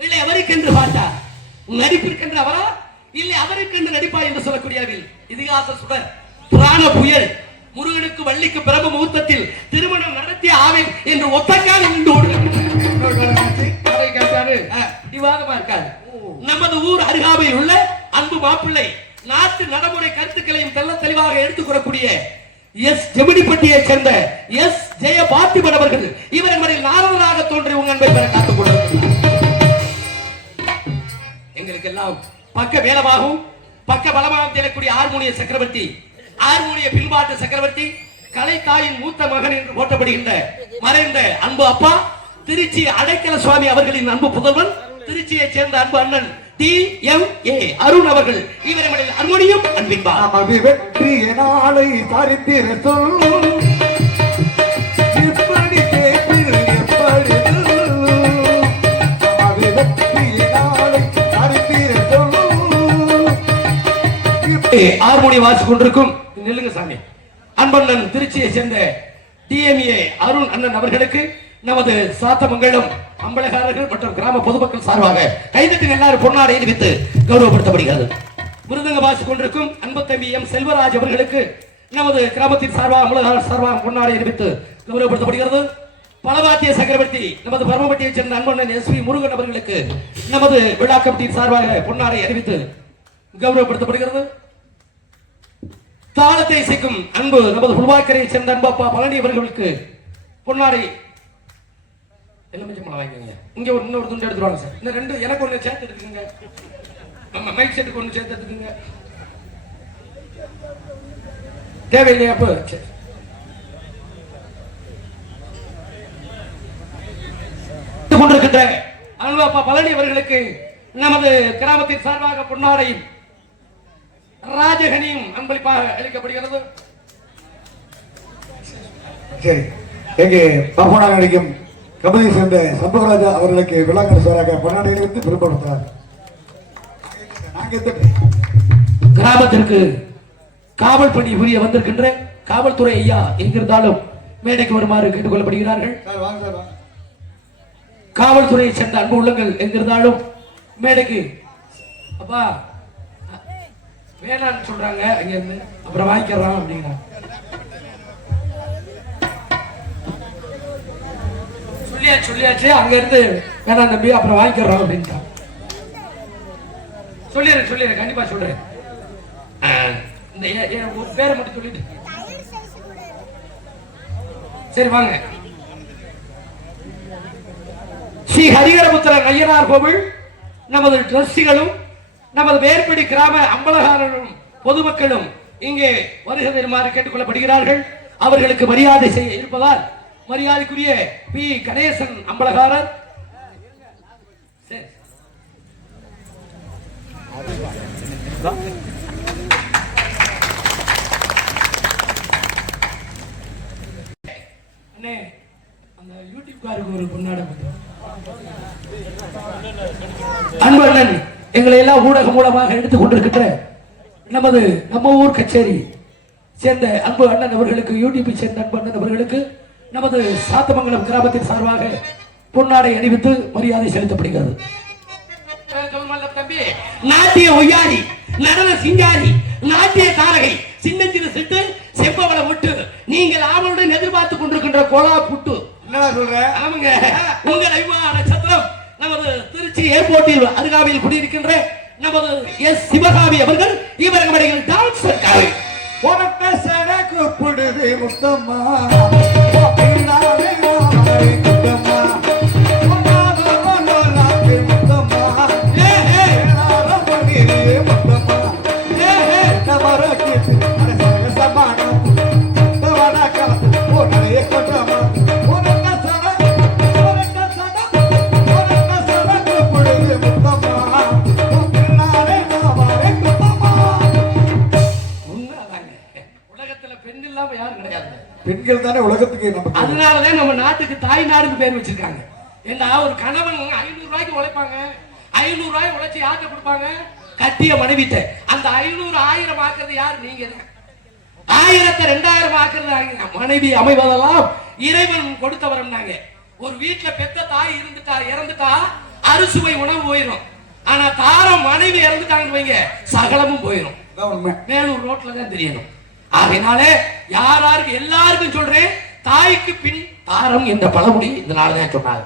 இல்லை அவருக்கென்று பாட்டா, நடிப்பிற்கென்றவரா இல்லை அவருக்கென்று நடிப்பா என்று சொல்லக்கூடியவில் இதிகாச சுடர் புராண புயல் முருகனுக்கு வள்ளிக்கு பிரம்ம முகூர்த்தத்தில் திருமணம் நடத்திய ஆவேன் என்று ஒத்தக்கால் நின்று ஓடுகிறார். விவாதமா இருக்காது. நமது ஊர் அருகாமையில் உள்ள அன்பு மாப்பிள்ளை நாட்டு நடைமுறை கருத்துக்களையும் தெல்ல தெளிவாக எடுத்துக் கூறக்கூடிய எஸ் ஜெமினிப்பட்டியை சேர்ந்த எஸ் ஜெய பார்த்திபன் அவர்கள் இவர்கள் நாரதராக தோன்றி உங்க அன்பை பெற காத்துக் கொண்டிருக்கிறார். எங்களுக்கு எல்லாம் பக்க வேலமாகவும் பக்க பலமாகவும் தெரியக்கூடிய ஹார்மோனிய சக்கரவர்த்தி, ஹார்மோனிய பின்பாட்டு சக்கரவர்த்தி, கலைத்தாயின் மூத்த மகன் என்று போற்றப்படுகின்ற மறைந்த அன்பு அப்பா திருச்சி அடைக்கல சுவாமி அவர்களின் அன்பு புதல்வன், திருச்சியை சேர்ந்த அன்பு அண்ணன் டி.எம்.ஏ. அருண் அவர்கள் இவர்கள் அன்புடையும் அன்பின்பா வெற்றிய நாளை சரித்திர சொல் எப்படி கேட்பிரு எப்படி அது வெற்றிய நாளை சரித்திர சொல். ஹார்மோனி வாசிக் கொண்டிருக்கும் நெல்லுங்க சாமி அன்பண்ணன் திருச்சியை சேர்ந்த டி.எம்.ஏ. அருண் அண்ணன் அவர்களுக்கு நமது சாத்தமங்கலம் அம்பலகாரர்கள் மற்றும் கிராம பொதுமக்கள் சார்பாக கைதட்டி எல்லாரும் பொன்னாடை அணிவித்து கௌரவப்படுத்தப்படுகிறது. மிருதங்க வாசிக் கொண்டிருக்கும் அன்பு தம்பி எம் செல்வராஜ் அவர்களுக்கு நமது கிராமத்தின் சார்பாக அம்பலகாரர் சார்பாக பொன்னாடை அணிவித்து கௌரவப்படுத்தப்படுகிறது. பலவாத்திய சக்கரவர்த்தி நமது பரமப்பட்டியைச் சேர்ந்த அன்பண்ணன் எஸ்.வி. முருகன் அவர்களுக்கு நமது விழா கமிட்டியின் சார்பாக பொன்னாடை அறிவித்து கௌரவப்படுத்தப்படுகிறது. தாளத்தை இசைக்கும் அன்பு நமது புல்வாக்கரையை சேர்ந்த அன்பப்பா பழனி அவர்களுக்கு பொன்னாடை எலுமிச்சம்பழம் வாங்கிக்கோங்க. இங்க ஒரு இன்னொரு துண்டு எடுத்துருவாங்க சார். இந்த ரெண்டு எனக்கு ஒண்ணு சேர்த்து எடுத்துக்கோங்க. ஆமா மைக் செட்டுக்கு ஒண்ணு சேர்த்து எடுத்துக்கோங்க. தேவையில்லையா அப்போ கொண்டிருக்கின்ற அன்பப்பா பழனி அவர்களுக்கு நமது கிராமத்தின் சார்பாக பொன்னாடையும் ராஜகனியும் அன்பளிப்பாக அளிக்கப்படுகிறது. சரி, எங்கே பப்பனா நடிக்கும் கபதியை சேர்ந்த சம்பவராஜா அவர்களுக்கு விழாக்கரசராக பொன்னாடை அணிவித்து பெருமைப்படுத்தினார். கிராமத்திற்கு காவல் பணி புரிய வந்திருக்கின்ற காவல்துறை ஐயா எங்கிருந்தாலும் மேடைக்கு வருமாறு கேட்டுக் கொள்ளப்படுகிறார்கள். காவல்துறையை சேர்ந்த அன்பு உள்ளங்கள் எங்கிருந்தாலும் மேடைக்கு அப்பா வேணான்னு சொல்றாங்க, அங்க இருந்து அப்புறம் வாங்கிக்கிறோம் அப்படின்னா சொல்லியாச்சு அங்க இருந்து வேணாம் தம்பி அப்புறம் வாங்கிக்கிறோம் அப்படின்ட்டா சொல்லிடுறேன் கண்டிப்பா சொல்றேன். இந்த பேரை மட்டும் சொல்லிட்டு சரி வாங்க. ஸ்ரீ ஹரிஹரபுத்திரன் ஐயனார் கோவில் நமது டிரஸ்டிகளும் நமது வேர்படி கிராம அம்பலகாரர்களும் பொதுமக்களும் இங்கே வருகை தருமாறு கேட்டுக் கொள்ளப்படுகிறார்கள். அவர்களுக்கு மரியாதை செய்ய இருப்பதால் மரியாதைக்குரிய பி கணேசன் அம்பலகாரர் அந்த யூடியூப்காருக்கு ஒரு பொன்னாடை அன்பண்ணன் எங்களை எல்லாம் ஊடகம் மூலமாக எடுத்துக் கொண்டிருக்கின்ற நம்ம ஊர் கச்சேரி சேர்ந்த அன்பு அண்ணன் அவர்களுக்கு யூடியூப்பை சேர்ந்த அன்பு அண்ணன் அவர்களுக்கு நமது சாத்தமங்கலம் கிராமத்தின் சார்பாக பொன்னாடை அணிவித்து மரியாதை செலுத்தப்படுகிறது. நாட்டிய ஒய்யாரி, நடன சிங்காரி, நாட்டிய தாரகை, சின்ன சின்ன சிட்டு, செம்பவள ஒட்டு, நீங்கள் ஆவலுடன் எதிர்பார்த்துக் கொண்டிருக்கின்ற கோலா புட்டு. என்ன சொல்ற? ஆமாங்க, உங்கள் அபிமான நட்சத்திரம் நமது திருச்சி ஏர்போர்ட்டில் அருகாமையில் குடியிருக்கின்ற நமது எஸ் சிவகாமி அவர்கள் இவர்கள் டான்சர் காரி கூப்பிடுது முத்தம்மா பெண்கள் தானே உலகத்துக்கு. அதனாலதான் நம்ம நாட்டுக்கு தாய் நாடுக்கு பேர் வச்சிருக்காங்க. ஏன்னா ஒரு கணவன் 500 ரூபாய்க்கு உழைப்பாங்க, 500 ரூபாய் உழைச்சி யார்கிட்ட கொடுப்பாங்க? கட்டிய மனைவிட்ட. அந்த 500 1000 ஆக்குறது யாரு? நீங்க. 1000 2000 ஆக்குறது மனைவி அமைவதெல்லாம் இறைவன் கொடுத்த வரம்னாங்க. ஒரு வீட்டுல பெத்த தாய் இறந்துட்டா அறுசுவை உணவு போயிடும். ஆனா தாரம் மனைவி இறந்துட்டாங்கன்னு வைங்க, சகலமும் போயிடும். மேலூர் ரோட்ல தான் தெரியணும். ஆகையினாலே யாருக்கு எல்லாருக்கும் சொல்றேன், தாய்க்கு பின் தாரம் என்ற பழமொழி இதனாலதான் சொன்னாங்க.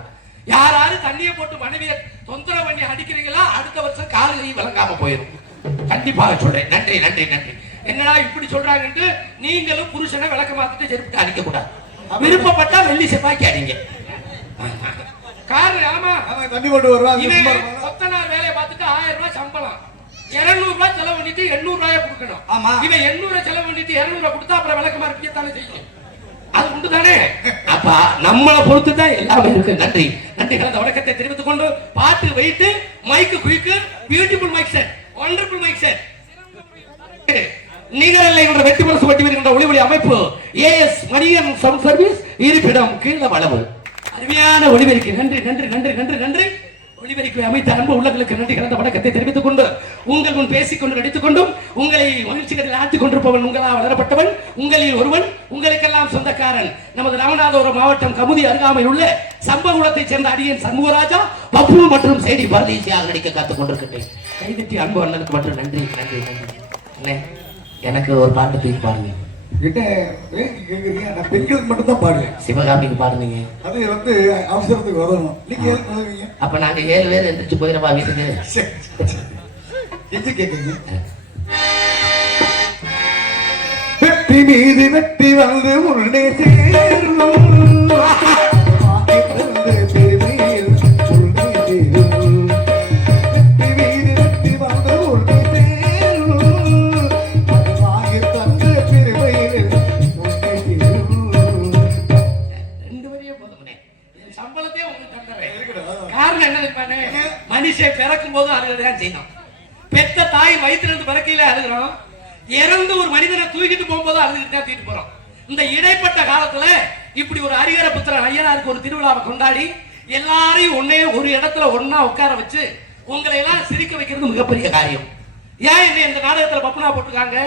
யாராவது தண்ணியை போட்டு மனைவியை தொந்தரவு பண்ணி அடிக்கிறீங்களா அடுத்த வருஷம் கால் கை விளங்காம போயிடும். கண்டிப்பாக சொல்றேன். நன்றி நன்றி நன்றி. என்னடா இப்படி சொல்றாங்கன்னு நீங்களும் புருஷனை விளக்க மாத்திட்டு செருப்பிட்டு அடிக்க கூடாது. விருப்பப்பட்டா வெள்ளி செவ்வாய்க்கு அடிங்க. காரணம் ஆமா தண்ணி போட்டு வருவாங்க. மொத்த நாள் வேலையை பார்த்துட்டு 1000 ரூபாய் சம்பளம், 200 ரூபாய் செலவு பண்ணிட்டு 800 ரூபாய் கொடுக்கணும். ஆமா. இவன் 800 செலவு பண்ணிட்டு 200 கொடுத்தா அப்புறம் விளக்கமா இருக்கத்தானே செய்யும். அது உண்டு தானே. அப்ப நம்மளை பொறுத்து தான் எல்லாமே இருக்கு. நன்றி நன்றி. அந்த வணக்கத்தை தெரிவித்துக் கொண்டு பாட்டு வைத்து mic quick beautiful mic set, wonderful mic set, நீங்கள் என்ற வெற்றி பரிசு வட்டி வருகின்ற ஒளிவொலி அமைப்பு ஏஎஸ் மணியன் சவுண்ட் சர்வீஸ், இருப்பிடம் கீழ வளவு. அருமையான ஒளிபெருக்கி. நன்றி நன்றி நன்றி நன்றி நன்றி. ஒளிபெருக்கி அமைத்த அன்பு உள்ளங்களுக்கு நன்றி கலந்த வணக்கத்தை தெரிவித்துக் கொண்டு உங்கள் முன் பேசிக்கொண்டு நடித்துக் கொண்டும் உங்களை மகிழ்ச்சிகளில் ஆற்றிக் கொண்டிருப்பவன் உங்களா வளரப்பட்டவன், உங்களில் ஒருவன், உங்களுக்கெல்லாம் சொந்தக்காரன், நமது ராமநாதபுரம் மாவட்டம் கமுதி அருகாமையில் உள்ள சம்பகுளத்தைச் சேர்ந்த அடியன் சண்முகராஜா பப்பு மற்றும் செய்தி பரதேசியாக நடிக்க காத்துக் கொண்டிருக்கின்றேன். கைதட்டி அன்பு அண்ணனுக்கு மட்டும் நன்றி நன்றி நன்றி. எனக்கு ஒரு பாட்டு தூக்கி பாருங்க. கேக்குறீங்க? நான் பெண்களுக்கு மட்டும் தான் பாடுவேன். சிவகாமிக்கு பாடுனீங்க. அது அவசரத்துக்கு வரணும். நீங்க அப்ப நாங்க 7 பேர் எந்திரிச்சு போயிடவா வீட்டுக்கு? எது கேக்குறீங்க? வெற்றி மீது வெற்றி வந்து முன்னே சேரும் மனுஷன் பிறக்கும் போது அழுகதான் செய்யணும். பெத்த தாய் வயிற்றிலிருந்து பிறக்கையில அழுகிறோம். இறந்து ஒரு மனிதனை தூக்கிட்டு போகும்போது அழுதுகிட்டு தான் தூக்கிட்டு போறோம். இந்த இடைப்பட்ட காலத்துல இப்படி ஒரு ஹரிஹர புத்திரன் ஐயனாருக்கு ஒரு திருவிழாவை கொண்டாடி எல்லாரையும் ஒன்னே ஒரு இடத்துல ஒன்னா உட்கார வச்சு உங்களை எல்லாம் சிரிக்க வைக்கிறது மிகப்பெரிய காரியம். ஏன் என்ன இந்த நாடகத்துல பப்புனா போட்டுருக்காங்க?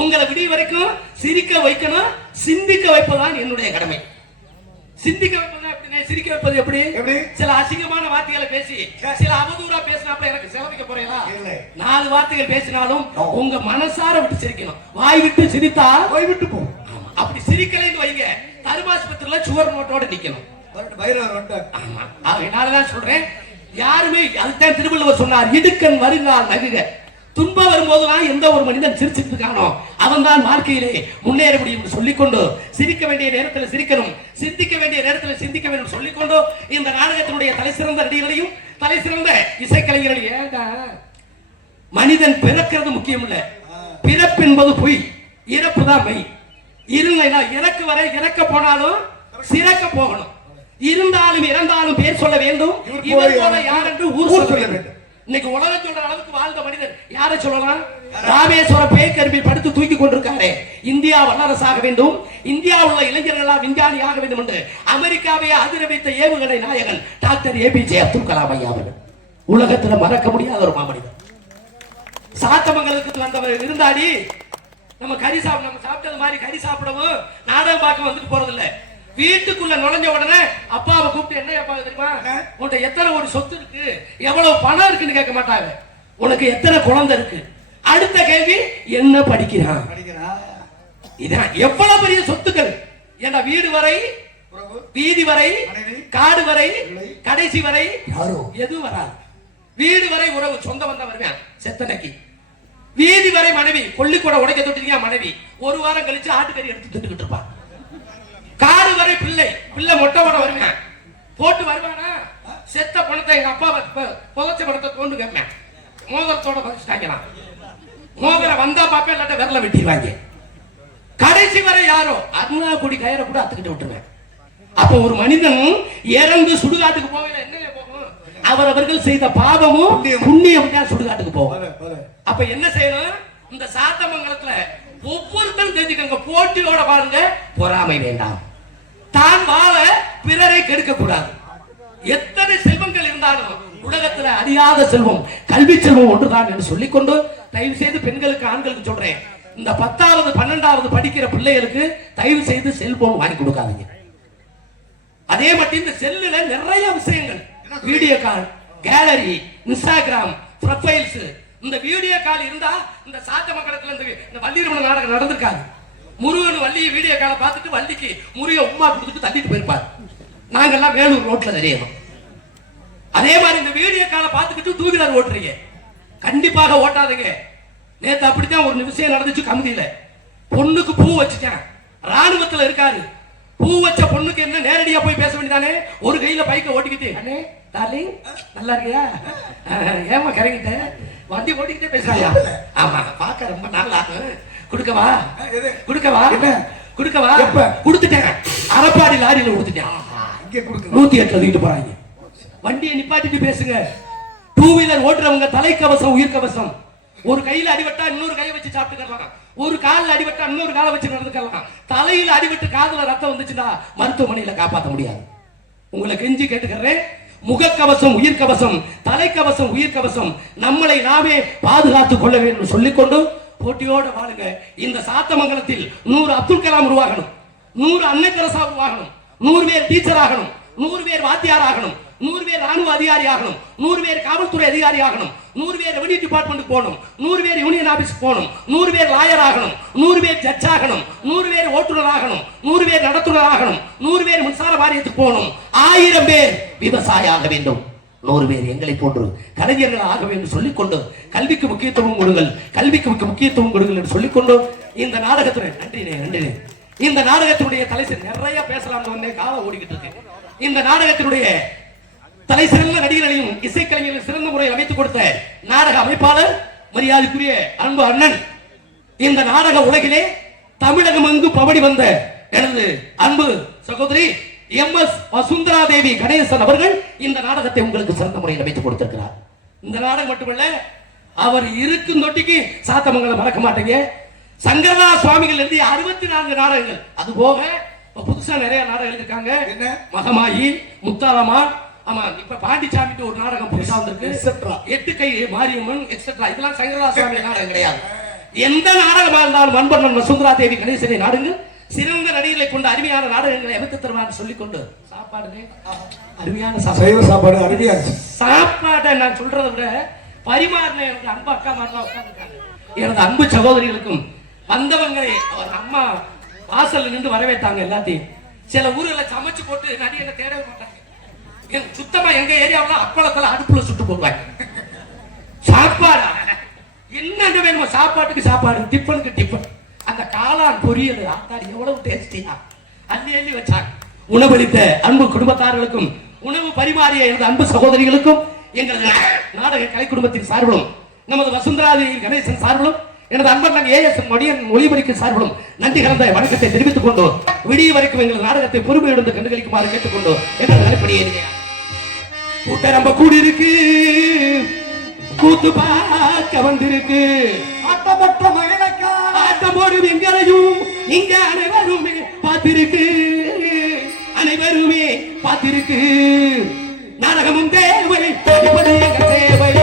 உங்களை விடிய வரைக்கும் சிரிக்க வைக்கணும், சிந்திக்க வைப்பதுதான் என்னுடைய கடமை. சிந்திக்க வைப்பது சிரிக்க வைப்பது எப்படி? சில அசிங்கமான வார்த்தைகளை பேசி சில அவதூறா பேசினாப்ப எனக்கு செலவிக்க போறீங்களா? 4 வார்த்தைகள் பேசினாலும் உங்க மனசார விட்டு சிரிக்கணும். வாய் விட்டு சிரித்தா வாய் விட்டு போகும். அப்படி சிரிக்கலைன்னு வைங்க, தருமாஸ்பத்திரியில சுவர் நோட்டோட நிக்கணும். அதனாலதான் சொல்றேன், யாருமே அதுதான் திருவள்ளுவர் சொன்னார், இடுக்கண் வருங்கால் நகுக. துன்பம் வரும்போதுதான் எந்த ஒரு மனிதன் சிரிச்சுட்டு இருக்கானோ அவன் தான் வாழ்க்கையிலே முன்னேற முடியும் என்று சொல்லிக்கொண்டு சிரிக்க வேண்டிய நேரத்தில் சிரிக்கணும், சிந்திக்க வேண்டிய நேரத்தில் சிந்திக்க வேண்டும் சொல்லிக்கொண்டு இந்த நாடகத்தினுடைய தலைசிறந்த நடிகர்களையும் தலைசிறந்த இசைக்கலைஞர்களையும், ஏங்க மனிதன் பிறக்கிறது முக்கியம் இல்ல, பிறப்பு என்பது பொய், இறப்பு தான் மெய். இருந்தேனா இறக்கு வரை இறக்க போனாலும் சிறக்க போகணும், இருந்தாலும் இறந்தாலும் பேர் சொல்ல வேண்டும். இவர் போல யார் என்று ஊர் சொல்ல வேண்டும். இன்னைக்கு உலகத்தோட அளவுக்கு வாழ்ந்த மனிதர் யாரை சொல்லலாம்? ராமேஸ்வர பேய்கரும்பில் படுத்து தூக்கி கொண்டிருக்காரு. இந்தியா வல்லரசாக வேண்டும், இந்தியா உள்ள இளைஞர்களால் விஞ்ஞானி ஆக வேண்டும் என்று அமெரிக்காவை அதிர வைத்த ஏவுகணை நாயகன் டாக்டர் ஏபிஜே அப்துல் கலாம் ஐயா அவர்கள் உலகத்துல மறக்க முடியாத ஒரு மாமனிதர். சாத்தமங்கலத்துக்கு வந்தவர் விருந்தாடி நம்ம கறி சாப்பிட, நம்ம சாப்பிட்டது மாதிரி கறி சாப்பிடவும் நாடகம் பார்க்க வந்துட்டு போறது இல்ல. வீட்டுக்குள்ள நுழைஞ்ச உடனே அப்பாவை கூப்பிட்டு என்ன அப்பா தெரியுமா, உன்கிட்ட எத்தனை ஒரு சொத்து இருக்கு, எவ்வளவு பணம் இருக்குன்னு கேட்க மாட்டாங்க, உனக்கு எத்தனை குழந்தை இருக்கு. அடுத்த கேள்வி என்ன படிக்கிறான். இதான் எவ்வளவு பெரிய சொத்துக்கள். ஏன்னா வீடு வரை, வீதி வரை, காடு வரை, கடைசி வரை எது வராது. வீடு வரை உறவு, சொந்த வந்த வருவேன் செத்தனைக்கு. வீதி வரை மனைவி, கொல்லிக்கூட உடைக்க தொட்டிருக்கா மனைவி, ஒரு வாரம் கழிச்சு ஆட்டுக்கறி எடுத்து திட்டுக்கிட்டு இருப்பான். காடு வரை பிள்ளை, பிள்ளை மொட்டை போட வருவேன், போட்டு வருவானா செத்த பணத்தை எங்க அப்பா புதைச்ச பணத்தை கொண்டு கேட்பேன், மோதிரத்தோட பதிச்சுட்டாங்களாம். மோதிரம் வந்தா பாப்பேன், இல்லாட்ட விரல வெட்டிடுவாங்க. கடைசி வரை யாரோ அருணா கொடி கயிறை கூட அத்துக்கிட்டு விட்டுருவேன். அப்ப ஒரு மனிதன் இறந்து சுடுகாட்டுக்கு போகல, என்ன போகும்? அவரவர்கள் செய்த பாவமும் புண்ணியம் தான் சுடுகாட்டுக்கு போகும். அப்ப என்ன செய்யணும்? இந்த சாத்தமங்கலத்துல ஒவ்வொருத்தரும் தெரிஞ்சுக்கங்க, போட்டியோட பாருங்க, பொறாமை வேண்டாம், தான் வாழ பிறரை கெடுக்க கூடாது. எத்தனை செல்வங்கள் இருந்தாலும் உலகத்துல அறியாத செல்வம் கல்வி செல்வம் ஒன்றுதான் என்று சொல்லிக்கொண்டு தயவு செய்து பெண்களுக்கு ஆண்களுக்கு சொல்றேன், இந்த 10வது 12வது படிக்கிற பிள்ளைகளுக்கு தயவு செய்து செல்போன் வாங்கி கொடுக்காதீங்க. அதே மட்டும் இந்த செல்லுல நிறைய விஷயங்கள், video call, gallery, Instagram, profiles, இந்த வீடியோ கால் இருந்தா இந்த சாத்தமங்கலத்துல இந்த வள்ளிரமண நாடகம் நடந்திருக்காது. முருகன் வள்ளி வீடியோ காலை பார்த்துட்டு வள்ளிக்கு முருக உமா கொடுத்துட்டு தள்ளிட்டு போயிருப்பாரு. நாங்கெல்லாம் வேலூர் ரோட்ல தெரியணும். அதே மாதிரி இந்த வீடியோ காலை பார்த்துக்கிட்டு டூ வீலர் ஓட்டுறீங்க, கண்டிப்பாக ஓட்டாதீங்க. நேத்து அப்படித்தான் ஒரு விஷயம் நடந்துச்சு கமிட்டியில. பொண்ணுக்கு பூ வச்சுட்டேன், ராணுவத்துல இருக்காரு. பூ வச்ச பொண்ணுக்கு என்ன நேரடியா போய் பேச வேண்டியதானே? ஒரு கையில பைக்க ஓட்டிக்கிட்டு, அண்ணே டார்லிங் நல்லா இருக்கியா, ஏமா கரங்கிட்ட, வண்டி ஓட்டிக்கிட்டே பேசுறாயா? ஆமா பாக்க ரொம்ப நல்லா. குடுக்கவா குடுக்கவா குடுக்கவா? குடுத்துட்டேன், அரப்பாடி லாரியில கொடுத்துட்டேன். 108 தூக்கிட்டு போறாங்க. வண்டியை நிப்பாட்டிட்டு பேசுங்க. டூ வீலர் ஓட்டுறவங்க தலைக்கவசம், உயிர் கவசம். ஒரு கையில அடிபட்டா இன்னொரு கையை வச்சு சாப்பிட்டுக்கலாம், ஒரு காலில் அடிபட்டா இன்னொரு காலை வச்சு நடந்துக்கலாம். தலையில அடிபட்டு காதுல ரத்தம் வந்துச்சுன்னா மருத்துவமனையில காப்பாற்ற முடியாது. உங்களை கெஞ்சி கேட்டுக்கிறேன், முகக்கவசம் உயிர் கவசம், தலைக்கவசம் உயிர் கவசம், நம்மளை நாமே பாதுகாத்துக் கொள்ள வேண்டும் சொல்லிக்கொண்டு போட்டியோட வாழுங்க. இந்த சாத்தமங்கலத்தில் 100 அப்துல் கலாம் உருவாகணும், 100 அன்னை தெரசா உருவாகணும், 100 பேர் டீச்சர் ஆகணும், 100 பேர் வாத்தியார் ஆகணும், 100 பேர் ராணுவ அதிகாரி ஆகணும், 100 பேர் காவல்துறை அதிகாரி ஆகணும், 100 பேர் ரெவன்யூ டிபார்ட்மெண்ட் போகணும், 100 பேர் யூனியன் ஆபீஸ் போகணும், 100 பேர் லாயர் ஆகணும், 100 பேர் ஜட்ஜ் ஆகணும், 100 பேர் ஓட்டுநர் ஆகணும், 100 பேர் நடத்துனர் ஆகணும், 100 பேர் மின்சார வாரியத்துக்கு போகணும், 1000 பேர் விவசாய ஆக வேண்டும், 100 பேர் எங்களை போன்று கலைஞர்கள் ஆக வேண்டும் சொல்லிக்கொண்டு கல்விக்கு முக்கியத்துவம் கொடுங்கள், கல்விக்கு முக்கியத்துவம் கொடுங்கள் என்று சொல்லிக்கொண்டு இந்த நாடகத்துடைய நன்றினே இந்த நாடகத்தினுடைய தலைவர் நிறைய பேசலாம் காலம் ஓடிக்கிட்டு இருக்கு. இந்த நாடகத்தினுடைய தலை சிறந்த நடிகர்களையும் இசைக்கலைஞர்கள் சிறந்த முறையில் அமைத்துக் கொடுத்த நாடக அமைப்பாளர் மரியாதைக்குரிய அன்பு அண்ணன், இந்த நாடக உலகிலே தமிழகம் எங்கு பவடி வந்த எனது அன்பு சகோதரி எம்.எஸ். வசுந்தரா தேவி கணேசன் அவர்கள் இந்த நாடகத்தை உங்களுக்கு சிறந்த முறையில் அமைத்துக் கொடுத்திருக்கிறார். இந்த நாடகம் மட்டுமல்ல, அவர் இருக்கும் தொட்டிக்கு சாத்தமங்கலம் மறக்க மாட்டீங்க. சங்கரதாஸ் சுவாமிகள் எழுதிய 64 நாடகங்கள், அது போக புதுசா நிறைய நாடகங்கள் இருக்காங்க. மகமாயி, முத்தாரமா, ஆமா இப்ப பாண்டிச்சாமி ஒரு நாடகம் புதுசா வந்திருக்கு, 8 கை மாரியம்மன் எக்ஸெட்ரா. இதெல்லாம் சங்கரதாஸ் சுவாமி நாடகம் கிடையாது. எந்த நாடகமா இருந்தாலும் அன்பண்ணன் வசுந்தரா தேவி கணேசனை நாடுங்கள். சிறந்த நடிகர்களை கொண்டு அருமையான நாடகங்களை அமைத்து தருவார் சொல்லிக்கொண்டு சாப்பாடு அருமையான சாப்பாடு அருமையா சாப்பாடை நான் சொல்றதை விட பரிமாறின எனக்கு அன்பு அக்கா மாதிரிலாம் உட்கார்ந்துருக்காங்க. எனது அன்பு சகோதரிகளுக்கும் வந்தவங்களை அவர் அம்மா வாசல்ல நின்று வரவேற்றாங்க. எல்லாத்தையும் சில ஊர்ல சமைச்சு போட்டு நடிகை தேடவே மாட்டாங்க. சுத்தமா எங்க ஏரியாவில அப்பளத்துல அடுப்புல சுட்டு போடுவாங்க. சாப்பாடு என்ன வேணுமோ, சாப்பாட்டுக்கு சாப்பாடு, டிஃபனுக்கு டிஃபன். அந்த காளான் பொரியல் ஆத்தாடி எவ்வளவு டேஸ்டியா அள்ளி அள்ளி வச்சாங்க. உணவளித்த அன்பு குடும்பத்தார்களுக்கும் உணவு பரிமாறிய எனது அன்பு சகோதரிகளுக்கும் எங்களது நாடக கலை குடும்பத்தின் சார்பிலும் நமது வசுந்தராதேவி கணேசன் சார்பிலும் எனது அன்பன் ஏஎஸ் மொழிபரிக்கு சார்பிலும் நன்றி கலந்த வணக்கத்தை தெரிவித்துக் கொண்டு விடிய வரைக்கும் எங்கள் நாடகத்தை பொறுமையிலிருந்து கண்டுகளிக்குமாறு கேட்டுக்கொண்டு எங்கள் நடைபடியே கூட்ட நம்ம கூடி இருக்கு, கூத்து பார்க்க வந்திருக்கு, ஆட்டமற்ற மகிழக்கா ஆட்டம் போடும் எங்களையும் இங்க அனைவருமே பார்த்திருக்கு, அனைவருமே பார்த்திருக்கு. நாடகமும் தேவை, தேவை